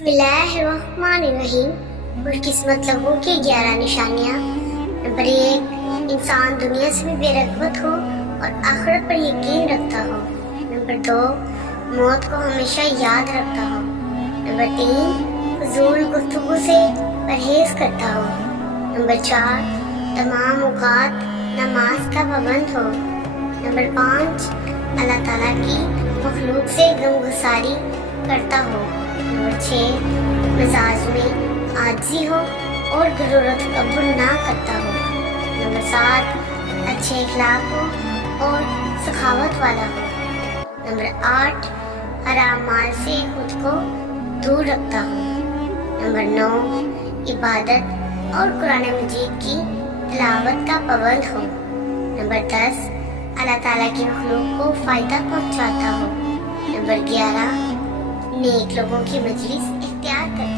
بسم اللہ الرحمن الرحیم۔ خوش قسمت لوگوں کی 11 نشانیاں۔ نمبر 1، انسان دنیا سے بھی بے رغبت ہو اور آخرت پر یقین رکھتا ہو۔ نمبر 2، موت کو ہمیشہ یاد رکھتا ہو۔ نمبر 3، فضول گفتگو سے پرہیز کرتا ہو۔ نمبر 4، تمام اوقات نماز کا پابند ہو۔ نمبر 5، اللہ تعالیٰ کی مخلوق سے غمگساری کرتا ہو۔ نمبر 6، مزاج میں عاجزی ہو اور غرور و تکبر نہ کرتا ہو۔ نمبر 7، اچھے اخلاق ہو اور سخاوت والا ہو۔ نمبر 8، حرام مال سے خود کو دور رکھتا ہو۔ نمبر 9، عبادت اور قرآن مجید کی تلاوت کا پابند ہو۔ نمبر 10، اللہ تعالیٰ کی مخلوق کو فائدہ پہنچاتا ہو۔ نمبر 11، نیک لوگوں کی مجلس اختیار کرتا